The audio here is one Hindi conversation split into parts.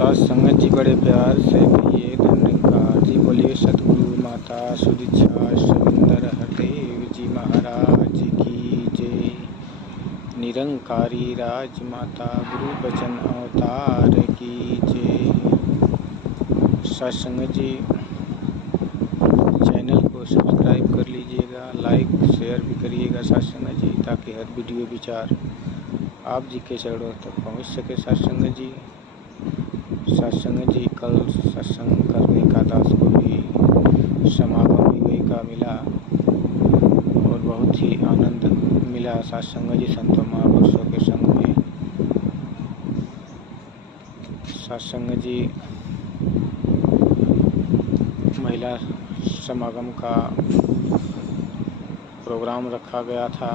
साथ संगत जी बड़े प्यार से कहिए धन्यकार जी। बोलिए सतगुरु माता सुदीक्षा शविंदर हरदेव जी महाराज की जय। निरंकारी राजमाता गुरु बचन अवतार की जय। सत्संग जी चैनल को सब्सक्राइब कर लीजिएगा, लाइक शेयर भी करिएगा सत्संग जी, ताकि हर वीडियो विचार आप जी के चरणों तक पहुंच सके। सत्संग जी कल सत्संग करने का दास को भी समागम युवई का मिला और बहुत ही आनंद मिला सत्संग जी संतों महापुरुषों के संग में। सत्संग जी महिला समागम का प्रोग्राम रखा गया था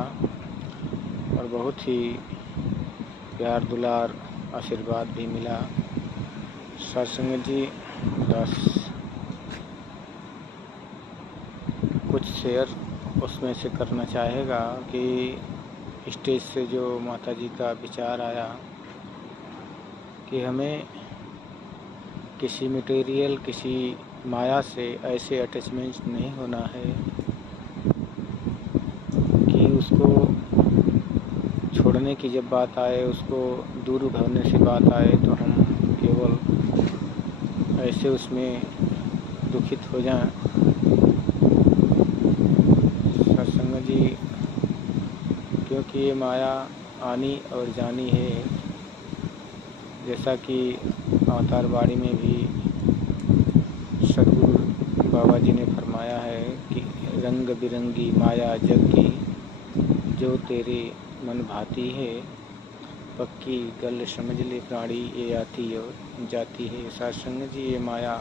और बहुत ही प्यार दुलार आशीर्वाद भी मिला। सत्संग जी बस कुछ शेयर उसमें से करना चाहेगा कि स्टेज से जो माता जी का विचार आया कि हमें किसी मटेरियल किसी माया से ऐसे अटैचमेंट नहीं होना है कि उसको छोड़ने की जब बात आए, उसको दूर भरने से बात आए तो हम केवल ऐसे उसमें दुखित हो जाएं। सत्संग जी क्योंकि ये माया आनी और जानी है, जैसा कि अवतार बाड़ी में भी सदगुरु बाबा जी ने फरमाया है कि रंग बिरंगी माया जग की, जो तेरे मन भाती है, पक्की गल समझ ले प्राणी, ये आती और जाती है। सत्संग जी ये माया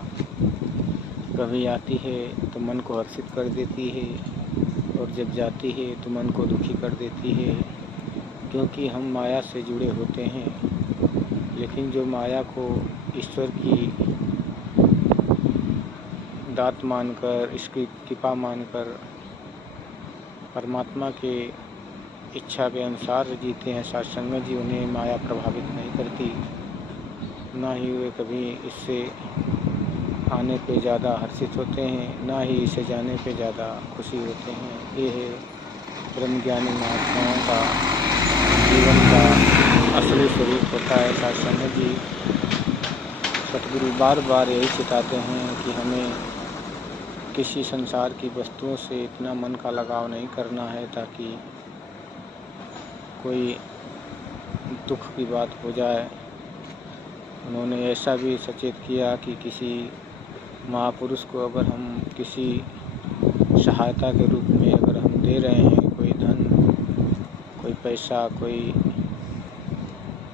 कभी आती है तो मन को हर्षित कर देती है और जब जाती है तो मन को दुखी कर देती है, क्योंकि हम माया से जुड़े होते हैं। लेकिन जो माया को ईश्वर की दात मानकर, इसकी कृपा मानकर परमात्मा के इच्छा के अनुसार जीते हैं सत्संग जी, उन्हें माया प्रभावित नहीं करती, ना ही वे कभी इससे आने पे ज़्यादा हर्षित होते हैं, ना ही इसे जाने पे ज़्यादा खुशी होते हैं। ये है ब्रह्मज्ञानी महात्माओं का जीवन का असली स्वरूप होता है। सत्संग जी सतगुरु बार बार यही सिखाते हैं कि हमें किसी संसार की वस्तुओं से इतना मन का लगाव नहीं करना है ताकि कोई दुख की बात हो जाए। उन्होंने ऐसा भी सचेत किया कि किसी महापुरुष को अगर हम किसी सहायता के रूप में अगर हम दे रहे हैं, कोई धन, कोई पैसा, कोई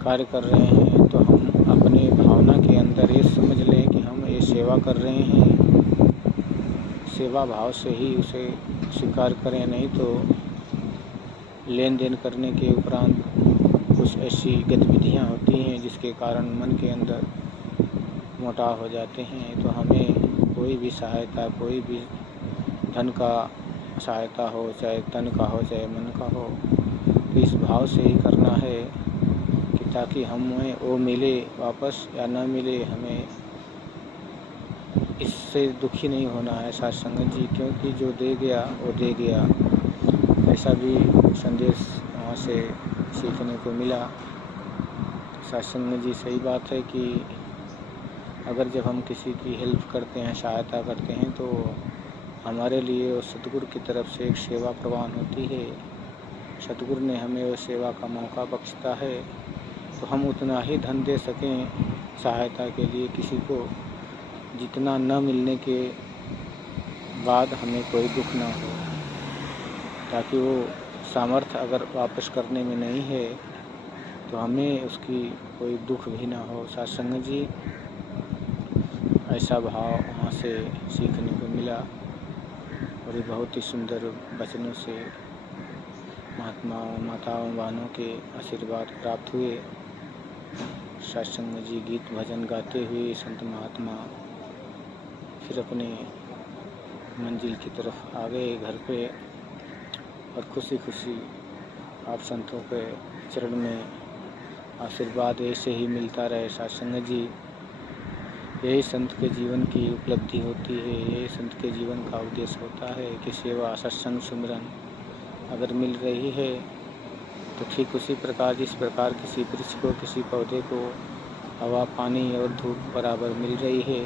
कार्य कर रहे हैं, तो हम अपने भावना के अंदर ये समझ लें कि हम ये सेवा कर रहे हैं, सेवा भाव से ही उसे स्वीकार करें। नहीं तो लेन देन करने के उपरांत कुछ ऐसी गतिविधियां होती हैं जिसके कारण मन के अंदर मोटाव हो जाते हैं। तो हमें कोई भी सहायता, कोई भी धन का सहायता हो, चाहे तन का हो चाहे मन का हो, तो इस भाव से ही करना है कि ताकि हमें वो मिले वापस या ना मिले, हमें इससे दुखी नहीं होना है सत्संग जी, क्योंकि जो दे गया वो दे गया। ऐसा भी संदेश वहाँ से सीखने को मिला। सत्संग जी सही बात है कि अगर जब हम किसी की हेल्प करते हैं, सहायता करते हैं, तो हमारे लिए वो सतगुरु की तरफ से एक सेवा प्रवान होती है। सतगुरु ने हमें वो सेवा का मौका बख्शता है, तो हम उतना ही धन दे सकें सहायता के लिए किसी को, जितना न मिलने के बाद हमें कोई दुख ना हो, ताकि वो सामर्थ्य अगर वापस करने में नहीं है तो हमें उसकी कोई दुख भी ना हो। सत्संग जी ऐसा भाव वहाँ से सीखने को मिला और ये बहुत ही सुंदर वचनों से महात्माओं, माताओं, बहनों के आशीर्वाद प्राप्त हुए। सत्संग जी गीत भजन गाते हुए संत महात्मा फिर अपने मंजिल की तरफ आ गए घर पे, और खुशी खुशी आप संतों के चरण में आशीर्वाद ऐसे ही मिलता रहे। सत्संग जी यही संत के जीवन की उपलब्धि होती है, यही संत के जीवन का उद्देश्य होता है कि सेवा, सत्संग, सिमरन अगर मिल रही है तो ठीक उसी प्रकार जिस प्रकार किसी वृक्ष को, किसी पौधे को हवा, पानी और धूप बराबर मिल रही है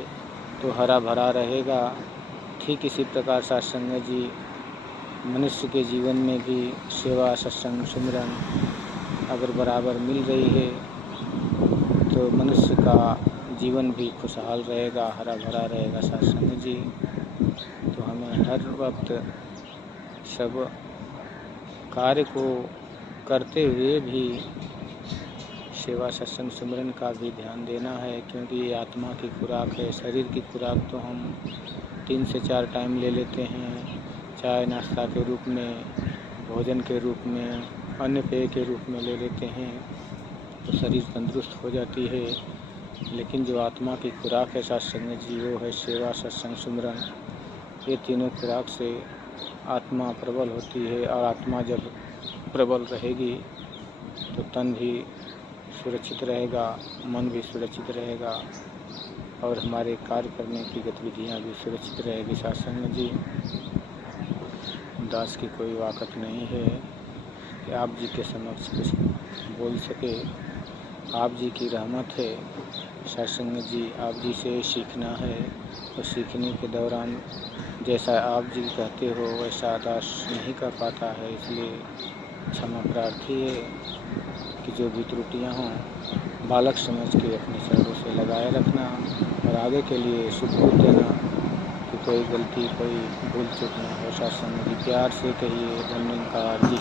तो हरा भरा रहेगा। ठीक इसी प्रकार सत्संग जी मनुष्य के जीवन में भी सेवा, सत्संग, सिमरन अगर बराबर मिल रही है तो मनुष्य का जीवन भी खुशहाल रहेगा, हरा भरा रहेगा। सत्संग जी तो हमें हर वक्त सब कार्य को करते हुए भी सेवा, सत्संग, सिमरन का भी ध्यान देना है, क्योंकि ये आत्मा की खुराक है। शरीर की खुराक तो हम 3 से 4 टाइम ले लेते हैं, चाय नाश्ता के रूप में, भोजन के रूप में, अन्य पेय के रूप में ले लेते हैं तो शरीर तंदुरुस्त हो जाती है। लेकिन जो आत्मा की खुराक है सत्संग जी, वो है सेवा, सत्संग, सिमरन। ये तीनों खुराक से आत्मा प्रबल होती है, और आत्मा जब प्रबल रहेगी तो तन भी सुरक्षित रहेगा, मन भी सुरक्षित रहेगा और हमारे कार्य करने की गतिविधियाँ भी सुरक्षित रहेगी। सत्संग जी दास की कोई वाकत नहीं है कि आप जी के समक्ष कुछ बोल सके। आप जी की रहमत है। सत्संग जी आप जी से सीखना है, और सीखने के दौरान जैसा आप जी कहते हो वैसा दास नहीं कर पाता है, इसलिए क्षमा प्रार्थी है कि जो भी त्रुटियाँ हों बालक समझ के अपने शरणों से लगाए रखना, और आगे के लिए सुबूत देना कि कोई गलती, कोई भूल चूक ना हो। सत्संग जी प्यार से कहिए, धन्यवाद जी।